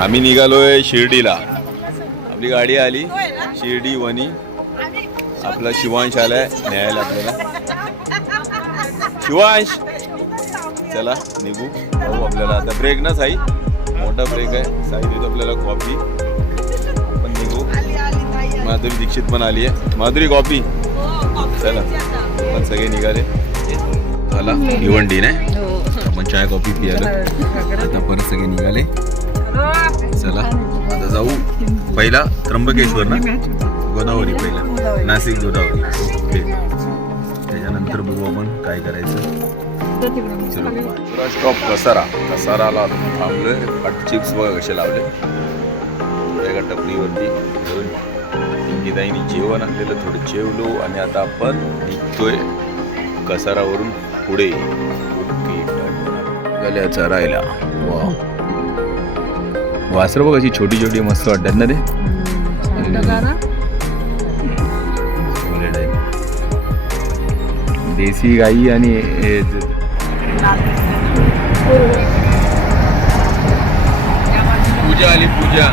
आम्ही निघालोय शिर्डीला. आपली गाडी आली शिर्डी वनी. आपला शिवांश आलाय न्यायला आपल्याला. शिवांश चला निघू भाऊ. आपल्याला आता ब्रेक ना साई, मोठा ब्रेक आहे. साई देतो आपल्याला कॉफी. आपण निघू. माधुरी दीक्षित पण आली आहे. माधुरी कॉफी. चला आपण सगळे निघाले. चला भिवंडी नाही आपण चाय कॉफी पियालो. आता परत सगळे निघाले. चला आता जाऊ पहिला त्र्यंबकेश्वर ना, गोदावरी पहिला, नाशिक गोदावरी. ओके त्याच्यानंतर बघू आपण काय करायचं. चलो स्टॉप कसारा. कसाराला थांबलोय. हट चिप्स बघा कसे लावले एका टपरीवरती. इंगिताईनी जेवण आणलेलं थोडं जेवलो आणि आता आपण निघतोय कसारावरून पुढे. ओके गल्या चरायला. वा वासरं बघ अशी छोटी छोटी मस्त वाटतात ना ते. देसी गाई आणि पूजा आली. पूजा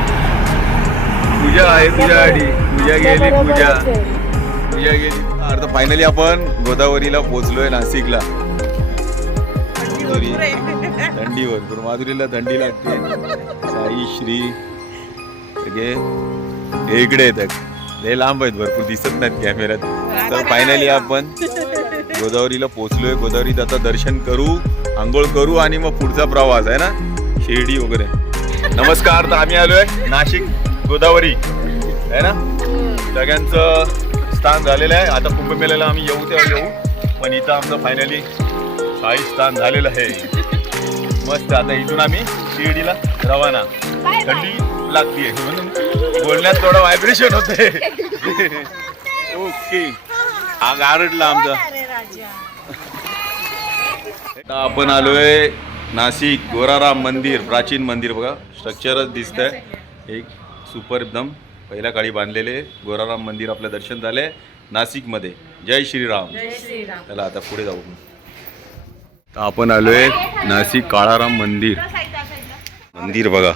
पूजा आहे तुझ्यासाठी. पूजा गेली. पूजा गेली. अर्थ फायनली आपण गोदावरीला पोहोचलोय नाशिकला. थंडी भरपूर. माधुरीला थंडी लागते. साई श्री सगळे इकडे येतात. लय लांब आहेत भरपूर दिसत नाहीत कॅमेऱ्यात. तर फायनली आपण गोदावरीला पोहोचलोय. गोदावरीत आता दर्शन करू, आंघोळ करू आणि मग पुढचा प्रवास आहे ना शिर्डी वगैरे. नमस्कार. तर आम्ही आलोय नाशिक गोदावरी आहे ना. सगळ्यांचं स्थान झालेलं आहे. आता कुंभमेळ्याला आम्ही येऊ तेव्हा येऊ, पण इथं आमचं फायनली स्थायी स्थान झालेलं आहे. मस्त. आता इथून आम्ही शिर्डीला रवाना. थंडी लागतीये म्हणून बोलण्यात थोडं व्हायब्रेशन होते. ओके हा गारडला आमचा. आपण आलोय नाशिक गोराराम मंदिर. प्राचीन मंदिर बघा, स्ट्रक्चरच दिसतंय एक सुपर एकदम. पहिल्या काळी बांधलेले गोराराम मंदिर आपलं दर्शन झालंय नाशिकमध्ये. जय श्रीराम. चला आता पुढे जाऊ. तर आपण आलोय नाशिक काळाराम मंदिर. मंदिर बघा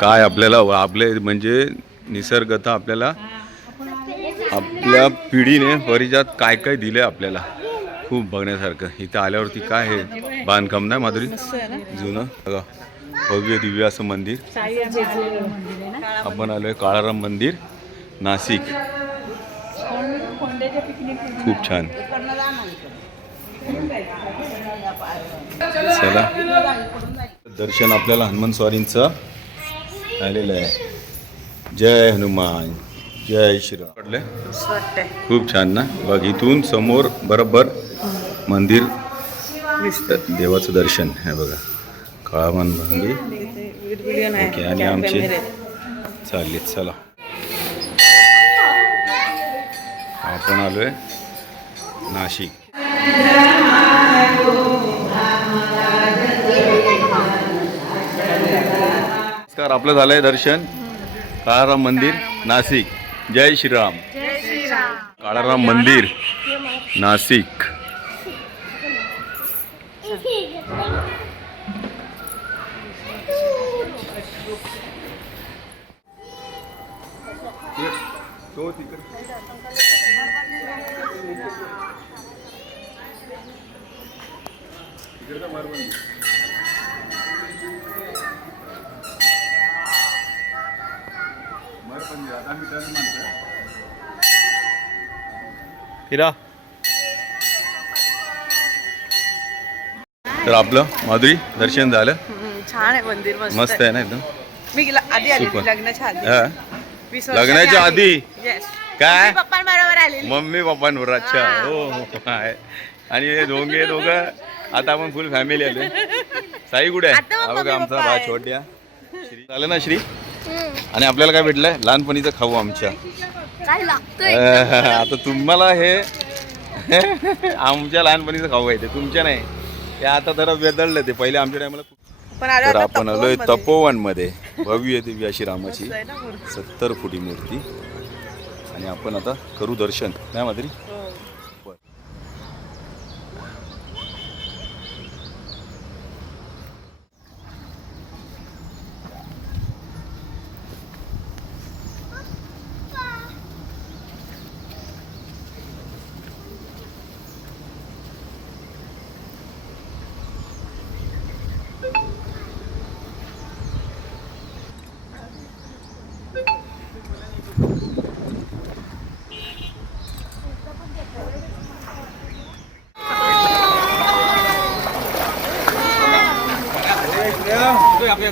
काय आपल्याला आपले म्हणजे निसर्गता आपल्याला आपल्या पिढीने परिजात काय काय दिलंय आपल्याला. खूप बघण्यासारखं. इथं आल्यावरती काय हे बांधकाम नाही माधुरी जुनं बघा. भव्य दिव्य असं मंदिर. आपण आलोय काळाराम मंदिर नाशिक. खूप छान. चला दर्शन आपल्याला हनुमान स्वारींचं आलेलं आहे. जय हनुमान जय श्रीराम. पडले खूप छान ना. बघ इथून समोर बरोबर मंदिर देवाचं दर्शन आहे बघा. काळामान भांगी. ओके आणि आमचे चालले. चला आपण आलोय नाशिक. नमस्कार. आपलं झालंय दर्शन काळाराम मंदिर नाशिक. जय श्रीराम. काळाराम मंदिर नाशिक. फिरा. तर आपलं माधुरी दर्शन झालं. छान आहे मंदिर. मस्त आहे ना एकदम. मी आधी आली लग्नाच्या आधी. लग्नाच्या आधी काय पप्पांबरोबर आलेली. मम्मी पप्पांबरोबर. अच्छा हो आहे. आणि हे दोघं आता आपण फुल फॅमिली आलोय. साई कुठे आहे? बघा आमचा भाऊ छोट्या श्री. झालं ना श्री. आणि आपल्याला काय भेटलंय लहानपणीचं खाऊ आमच्या. आता तुम्हाला हे आमच्या लहानपणीचं खाऊ आहे ते तुमच्या नाही. ते आता जरा बदललं. ते पहिले आमच्या टायमाला. तर आपण आलोय तपोवन मध्ये. भव्य दिव्य अशी रामाची 70 फुटी मूर्ती. आणि आपण आता करू दर्शन नाही माधुरी. मी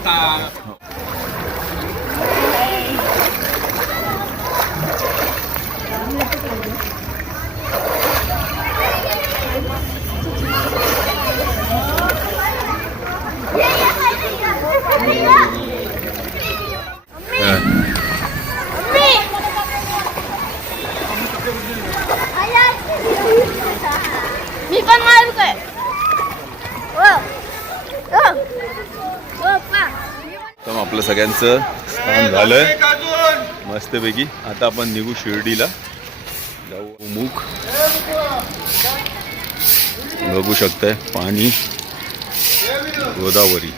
पण मारू काय तर आपलं सगळ्यांचं स्नान झालंय मस्तपैकी. आता आपण निघू शिर्डीला जाऊ. मुख बघू शकताय पाणी गोदावरी.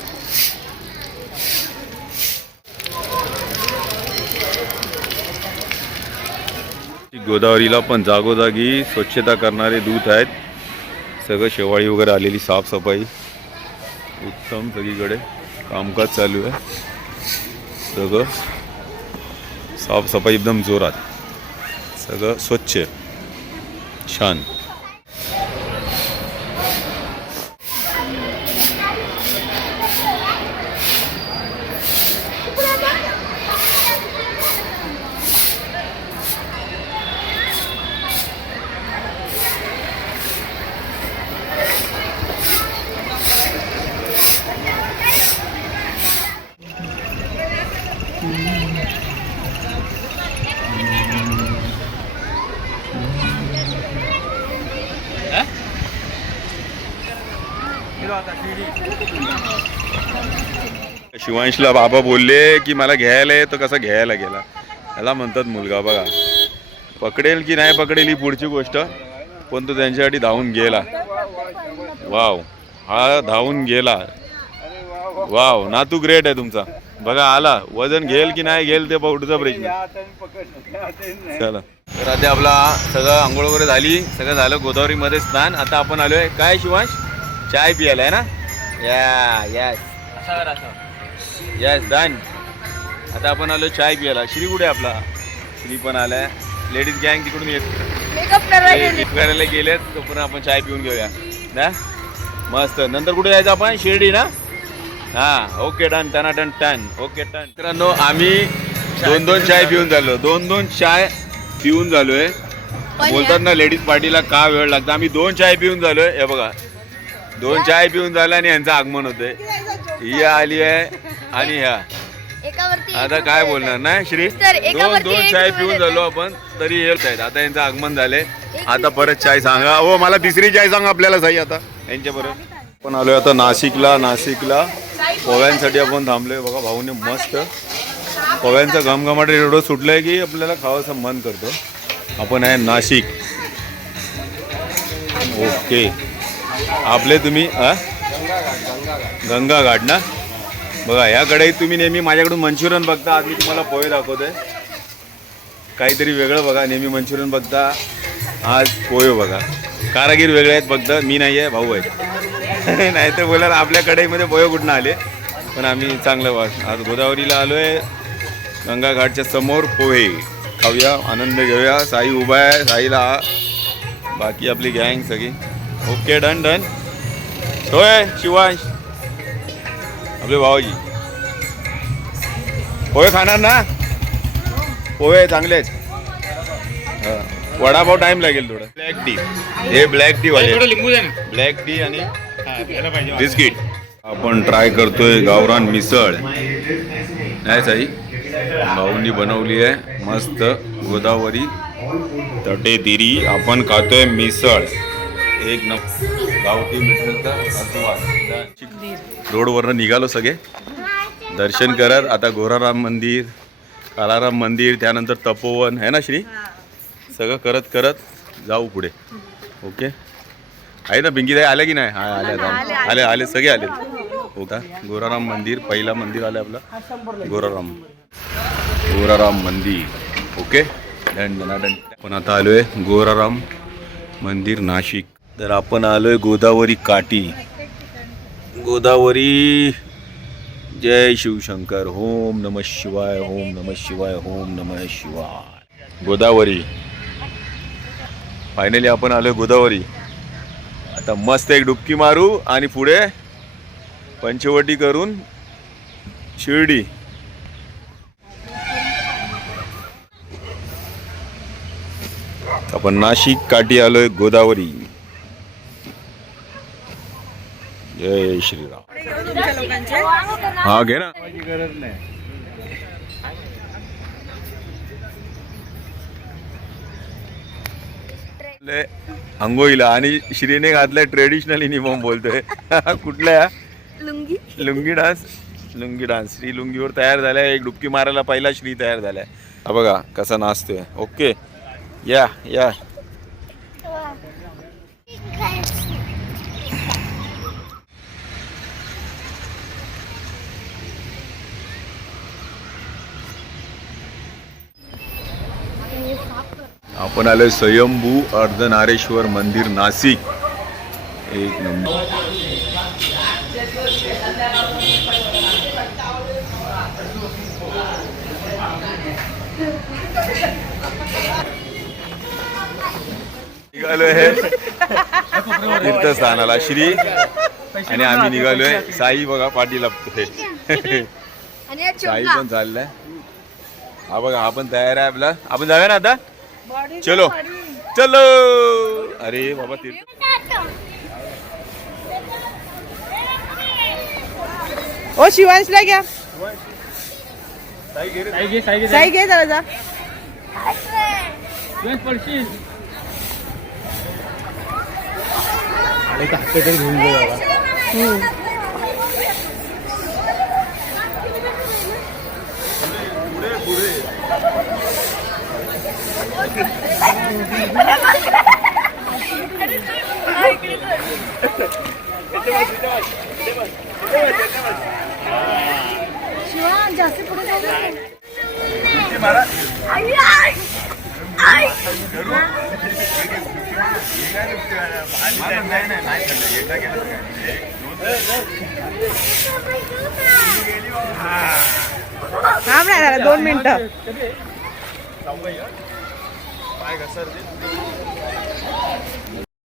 गोदावरीला पण जागोजागी स्वच्छता करणारे दूत आहेत. सगळं शेवाळी वगैरे आलेली साफसफाई उत्तम. सगळीकडे कामकाज चालू आहे. सगळं साफसफाई एकदम जोरात. सगळं स्वच्छ छान. शिवांशला बाबा बोलले की मला घ्यायला आहे, तर कसा घ्यायला गेला. त्याला म्हणतात मुलगा. बघा पकडेल की नाही पकडेल ही पुढची गोष्ट, पण तो त्यांच्यासाठी धावून गेला. वाव, हा धावून गेला. वाव, नातू ग्रेट आहे तुमचा. बघा आला. वजन घेईल की नाही घेईल ते पुढचा प्रश्न. चला तर आता आपला सगळं आंघोळ वगैरे झाली, सगळं झालं. गोदावरीमध्ये स्नान. आता आपण आलोय काय शिवांश, चाय पियाला आहे ना. Yes yes done. आता आपण आलो चाय पियाला. श्री कुठे आपला? श्री पण आलाय. लेडीज गँग तिकडून येत करायला गेलेत. तो पुन्हा आपण चाय पिऊन घेऊया ना. मस्त. नंतर कुठे जायचं आपण? शिर्डी ना. हा ओके डन. टना टन टन. ओके टन. मित्रांनो आम्ही दोन चाय पिऊन झालो. दोन चाय पिऊन झालोय. बोलतात ना लेडीज पार्टीला का वेळ लागतो. आम्ही 2 चाय पिऊन झालोय. हे बघा 2 चाय पिऊन झालं आणि यांचं आगमन होतंय. ही आली आहे आणि ह्या आता काय बोलणार नाही. श्री दोन चाय पिऊन झालो आपण तरी येत आहेत. आता यांचं आगमन झालंय. आता परत चाय सांगा. हो मला तिसरी चाय सांगा आपल्याला साई. आता यांच्या बरोबर आपण आलोय आता नाशिकला पोह्यांसाठी आपण थांबलोय. बघा भाऊने मस्त पोह्यांचा घमघमाट एवढं सुटलंय की आपल्याला खावंसं मन करतो. आपण आहे नाशिक. ओके आपले तुम्ही गंगा घाट ना. बघा याकडे तुम्ही नेहमी माझ्याकडून मंचुरियन बघता. आज मी तुम्हाला पोहे दाखवतोय काहीतरी वेगळं. बघा नेहमी मंचुरियन बघता, आज पोहे बघा. कारागीर वेगळे आहेत फक्त, मी नाही आहे, भाऊ आहे. नाही तर बोला आपल्या कढईमध्ये पोहे कुठून आले. पण आम्ही चांगलं वाट. आज गोदावरीला आलोय. गंगा घाटच्या समोर पोहे खाऊया, आनंद घेऊया. साई उभा आहे. साईला बाकी आपली गँग सगळी. Okay done done. होय शिवांश आपले भाऊजी पोहे खाणार ना. पोहे चांगलेच. वडापाव टाइम लागेल थोडं. Black tea. हे ब्लॅक टी वाले. ब्लॅक टी आणि बिस्किट. आपण ट्राय करतोय गावरान मिसळ. नाही साई भाऊंनी बनवली आहे मस्त. गोदावरी तटेदिरी. आपण खातोय मिसळ. एक गावठी मिसळचा आस्वाद. रोडवरनं निघालो सगळे दर्शन करत. आता गोराराम मंदिर, कालाराम मंदिर, त्यानंतर तपोवन आहे ना श्री. सगळं करत करत जाऊ पुढे. ओके आहे ना. बिंगीताई आल्या की नाही? हा आले सगळे आले. होता गोराराम मंदिर. पहिला मंदिर आलं आपलं गोराराम मंदिर. Okay done done. पण आता आलोय गोराराम मंदिर नाशिक. तर आपण आलोय गोदावरी काठी. गोदावरी. जय शिवशंकर. ओम नमः शिवाय. ओम नमः शिवाय. ओम नमः शिवाय. गोदावरी फायनली आपण आलोय गोदावरी. आता मस्त एक डुबकी मारू आणि पुढे पंचवटी करून शिर्डी. आपण नाशिक काठी आलोय गोदावरी. जय श्रीराम. तुमच्या लोकांचे हा घे ना. अंघोळीला आणि श्रीने घातलाय ट्रेडिशनल युनिफॉर्म बोलतोय. कुठल्या लुंगी लुंगी डान्स. लुंगी डान्स. श्री लुंगीवर तयार झालाय. एक डुबकी मारायला पहिला श्री तयार झालाय. हा बघा कसा नाचतोय. ओके या या. आपण आलोय स्वयंभू अर्धनारेश्वर मंदिर नाशिक. एक नंबर. निघालोय तीर्थस्थानाला श्री आणि आम्ही निघालोय. साई बघा पाठी लपतोय. साई पण चाललाय. हा बघा हा पण तयार आहे आपला. आपण जाऊया ना आता. चलो चलो. अरे बाबा तीर्थ. ओ शिवांशला घ्या. साई घे जरा जा. शिवा जास्त पुढे थांब ना 2 मिनिटं.